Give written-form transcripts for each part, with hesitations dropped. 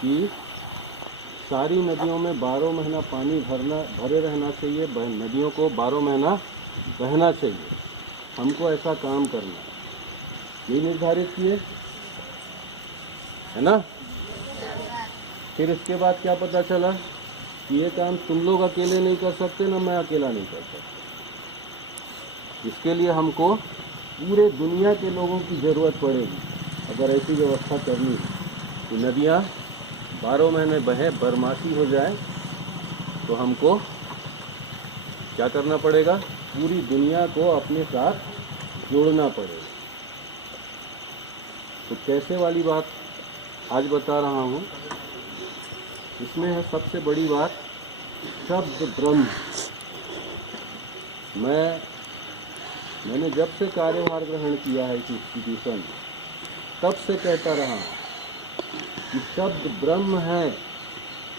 कि सारी नदियों में 12 महीना पानी भरे रहना चाहिए, नदियों को 12 महीना बहना चाहिए, हमको ऐसा काम करना है, ये निर्धारित किए, है ना। फिर इसके बाद क्या पता चला कि ये काम तुम लोग अकेले नहीं कर सकते, ना मैं अकेला नहीं कर सकता। इसके लिए हमको पूरे दुनिया के लोगों की ज़रूरत पड़ेगी अगर ऐसी व्यवस्था करनी है कि नदियाँ 12 महीने बहे, बरमासी हो जाए, तो हमको क्या करना पड़ेगा, पूरी दुनिया को अपने साथ जोड़ना पड़ेगा। तो कैसे वाली बात आज बता रहा हूँ। इसमें है सबसे बड़ी बात शब्द ब्रह्म। मैंने जब से कार्यभार ग्रहण किया है इस इंस्टीट्यूशन, तब से कहता रहा कि शब्द ब्रह्म है,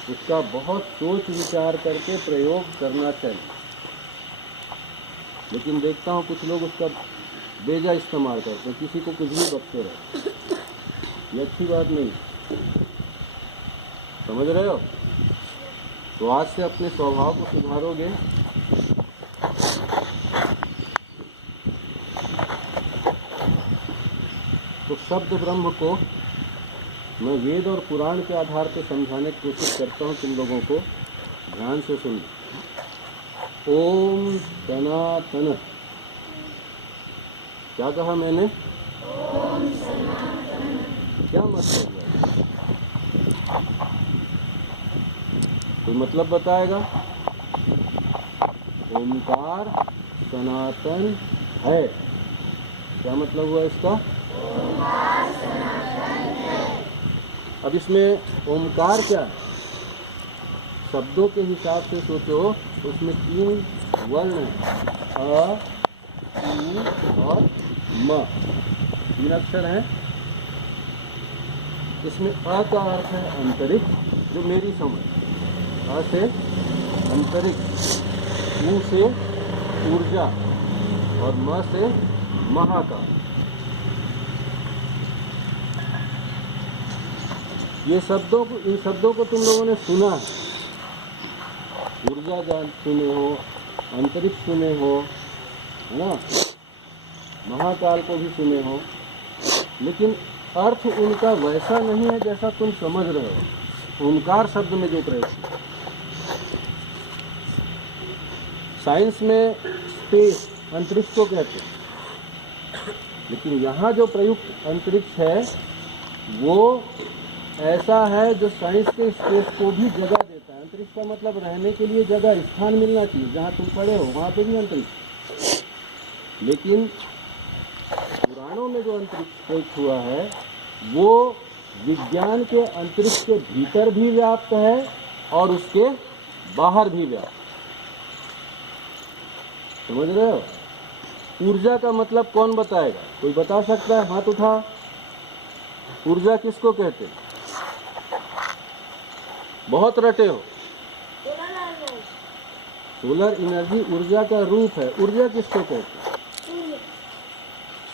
उसका बहुत सोच विचार करके प्रयोग करना चाहिए। लेकिन देखता हूँ कुछ लोग उसका बेजा इस्तेमाल करते हैं, किसी को कुछ भी बकते रहे, ये अच्छी बात नहीं, समझ रहे हो। तो आज से अपने स्वभाव को सुधारोगे तो शब्द ब्रह्म को मैं वेद और पुराण के आधार पर समझाने की कोशिश करता हूँ तुम लोगों को। ध्यान से सुन। ओम सनातन, क्या कहा मैंने? क्या मतलब है? कोई मतलब बताएगा? ओमकार सनातन है, क्या मतलब हुआ इसका? अब इसमें ओमकार क्या है? शब्दों के हिसाब से सोचो, उसमें 3 वर्ण हैं, अ, उ और म, 3 अक्षर हैं। इसमें अ का अर्थ है अंतरिक्ष, जो मेरी समझ, अ से अंतरिक्ष, उ से ऊर्जा और म से महाकाल। इन शब्दों को तुम लोगों ने सुना है, ऊर्जा जान सुने हो, अंतरिक्ष सुने हो, है ना, महाकाल को भी सुने हो, लेकिन अर्थ उनका वैसा नहीं है जैसा तुम समझ रहे हो। ओमकार शब्द में जो प्रयुक्त, साइंस में स्पेस अंतरिक्ष को कहते हैं, लेकिन यहाँ जो प्रयुक्त अंतरिक्ष है वो ऐसा है जो साइंस के स्पेस को भी जगह देता है। अंतरिक्ष का मतलब रहने के लिए जगह, स्थान मिलना चाहिए, जहाँ तुम पड़े हो वहाँ पे भी अंतरिक्ष। लेकिन पुराणों में जो अंतरिक्ष प्रयुक्त हुआ है वो विज्ञान के अंतरिक्ष के भीतर भी व्याप्त है और उसके बाहर भी व्याप्त। समझ रहे हो? ऊर्जा का मतलब कौन बताएगा? कोई बता सकता है? हाथ उठा। ऊर्जा किसको कहते हैं? बहुत रटे हो। सोलर एनर्जी ऊर्जा का रूप है। ऊर्जा किसको कहते हैं?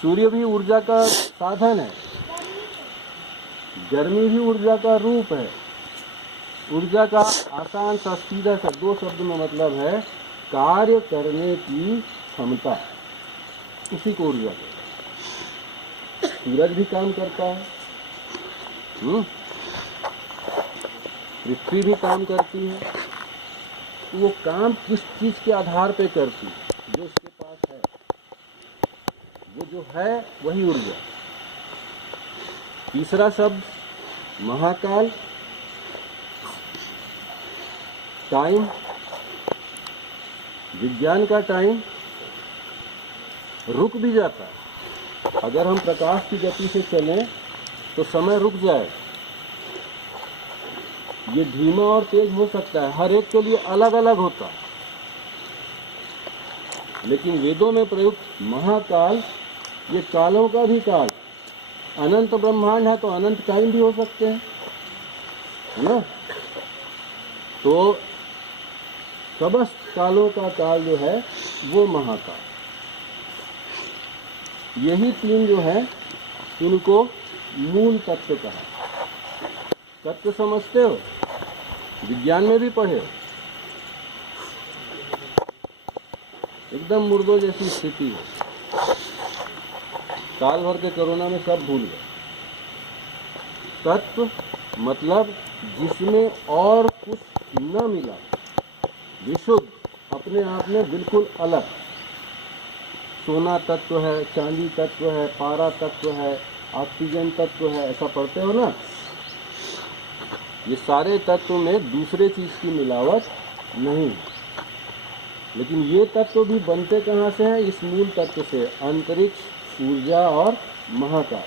सूर्य भी ऊर्जा का साधन है। गर्मी भी ऊर्जा का रूप है। ऊर्जा का आसान सा सीधा सा 2 शब्द में मतलब है कार्य करने की क्षमता, उसी को ऊर्जा कहते हैं। सूरज भी काम करता है, पृथ्वी भी काम करती है। तो वो काम किस चीज के आधार पे करती है? जो उसके पास है, वो जो है वही ऊर्जा। तीसरा शब्द महाकाल, टाइम, विज्ञान का टाइम रुक भी जाता है। अगर हम प्रकाश की गति से चलें तो समय रुक जाए। ये धीमा और तेज हो सकता है, हर एक के लिए अलग अलग होता है। लेकिन वेदों में प्रयुक्त महाकाल ये कालों का भी काल, अनंत ब्रह्मांड है तो अनंत टाइम भी हो सकते हैं, है ना। तो समस्त कालों का काल जो है वो महाकाल। यही 3 जो है इनको मूल तत्व कहा। तत्व समझते हो? विज्ञान में भी पढ़े हो? एकदम मुर्दों जैसी स्थिति है। साल भर के कोरोना में सब भूल गए। तत्व मतलब जिसमें और कुछ न मिला, विशुद्ध, अपने आप में बिल्कुल अलग। सोना तत्व है, चांदी तत्व है, पारा तत्व है, ऑक्सीजन तत्व है, ऐसा पढ़ते हो ना। ये सारे तत्व में दूसरे चीज की मिलावट नहीं। लेकिन ये तत्व भी बनते कहाँ से हैं? इस मूल तत्व से, अंतरिक्ष, ऊर्जा और महाकाल।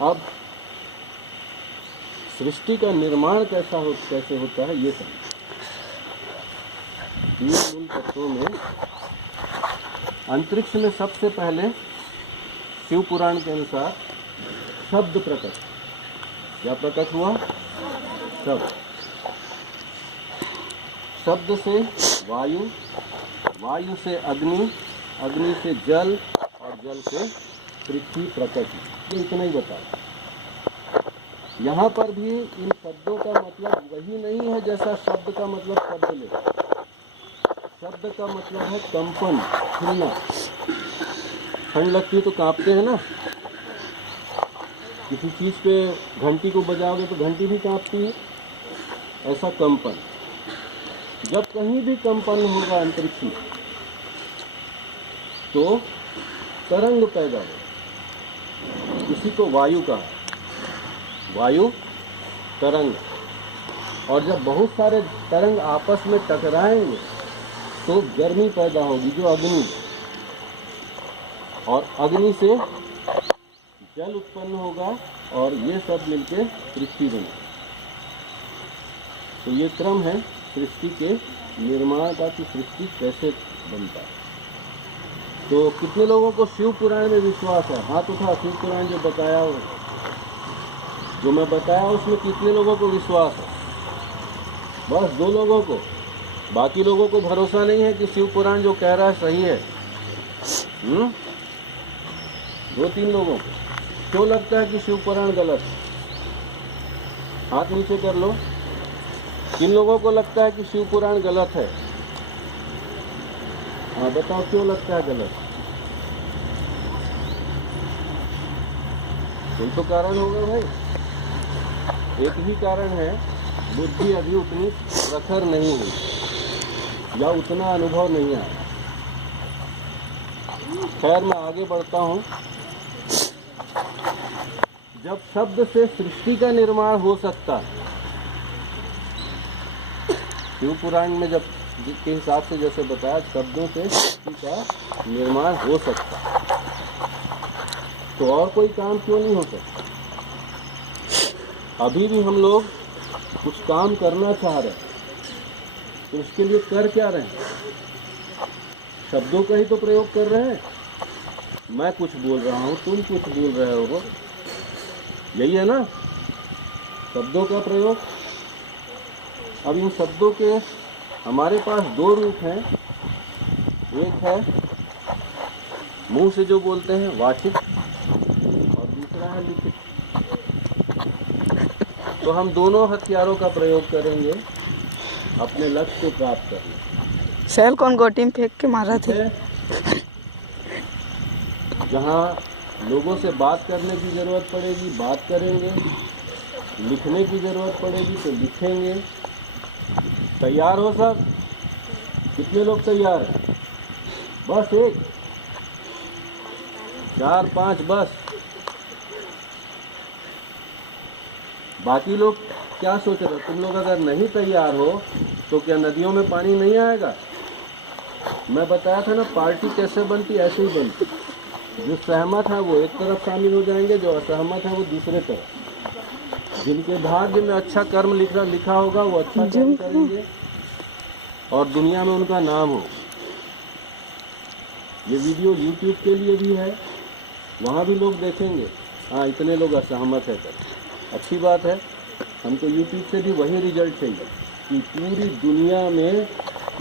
अब सृष्टि का निर्माण कैसे होता है, ये समझ। तीन मूल तत्वों में अंतरिक्ष में सबसे पहले शिव पुराण के अनुसार शब्द प्रकट। क्या प्रकट हुआ? शब्द। शब्द से वायु, वायु से अग्नि, अग्नि से जल और जल से पृथ्वी प्रकट। ये इतना ही बताया। यहाँ पर भी इन शब्दों का मतलब वही नहीं है जैसा शब्द का मतलब शब्द ले। शब्द का मतलब है कंपन, हिलना। ठंड लगती है तो कांपते हैं ना। किसी चीज पे घंटी को बजाओगे तो घंटी भी कांपती है। ऐसा कंपन। जब कहीं भी कंपन होगा अंतरिक्ष में तो तरंग पैदा होगा। इसी को वायु कहा, वायु तरंग। और जब बहुत सारे तरंग आपस में टकराएंगे तो गर्मी पैदा होगी, जो अग्नि, और अग्नि से जल उत्पन्न होगा और ये सब मिलके पृथ्वी बनेगी। तो ये क्रम है सृष्टि के निर्माण का, कि सृष्टि कैसे बनता है। तो कितने लोगों को शिव पुराण में विश्वास है? हाथ उठा। शिव पुराण जो बताया हो, जो मैं बताया उसमें कितने लोगों को विश्वास है? बस 2 लोगों को। बाकी लोगों को भरोसा नहीं है कि शिव पुराण जो कह रहा है सही है। 2-3 लोगों को क्यों लगता है कि शिव पुराण गलत है? हाथ नीचे कर लो। किन लोगों को लगता है कि शिव पुराण गलत है? हाँ बताओ, क्यों लगता है गलत? कोई तो कारण होगा भाई। एक ही कारण है, बुद्धि अभी उतनी प्रखर नहीं हुई या उतना अनुभव नहीं आया। खैर मैं आगे बढ़ता हूँ। जब शब्द से सृष्टि का निर्माण हो सकता है, शिव पुराण में जब के हिसाब से जैसे बताया, शब्दों से सृष्टि का निर्माण हो सकता है, तो और कोई काम क्यों नहीं हो सकता? अभी भी हम लोग कुछ काम करना चाह रहे हैं, तो उसके लिए कर क्या रहे हैं? शब्दों का ही तो प्रयोग कर रहे हैं। मैं कुछ बोल रहा हूँ, तुम कुछ बोल रहे हो, यही है ना शब्दों का प्रयोग। अब इन शब्दों के हमारे पास 2 रूप हैं। एक है मुंह से जो बोलते हैं, वाचिक, और दूसरा है लिखित। तो हम दोनों हथियारों का प्रयोग करेंगे अपने लक्ष्य को प्राप्त करने। सेल कौन गोटी में फेंक के मारा थे? जहाँ लोगों से बात करने की जरूरत पड़ेगी, बात करेंगे। लिखने की जरूरत पड़ेगी तो लिखेंगे। तैयार हो सब? कितने लोग तैयार हैं? बस 1, 4, 5 बस। बाकी लोग क्या सोच रहे हो? तुम लोग अगर नहीं तैयार हो तो क्या नदियों में पानी नहीं आएगा? मैं बताया था ना, पार्टी कैसे बनती, ऐसे ही बनती। जो सहमत है वो एक तरफ शामिल हो जाएंगे, जो असहमत है वो दूसरे तरफ। जिनके भाग्य में अच्छा कर्म लिखा होगा वो अच्छा कर्म करेंगे और दुनिया में उनका नाम हो। ये वीडियो YouTube के लिए भी है, वहाँ भी लोग देखेंगे। हाँ, इतने लोग असहमत है कर, अच्छी बात है। हमको YouTube से भी वही रिजल्ट चाहिए कि पूरी दुनिया में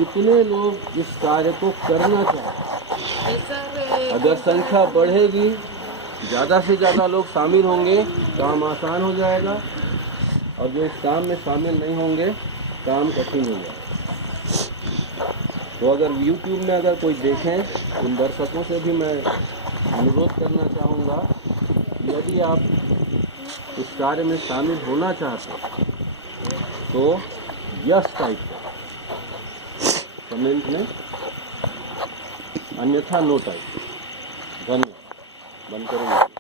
कितने लोग इस कार्य को करना चाहते हैं। अगर संख्या बढ़ेगी, ज़्यादा से ज़्यादा लोग शामिल होंगे, काम आसान हो जाएगा, और जो इस काम में शामिल नहीं होंगे, काम कठिन हो जाएगा। तो अगर YouTube में अगर कोई देखें, उन दर्शकों से भी मैं अनुरोध करना चाहूँगा, यदि आप इस कार्य में शामिल होना चाहते हैं तो यस टाइप करें कमेंट में, अन्यथा नो टाइप। धन्यवाद। बंद करेंगे।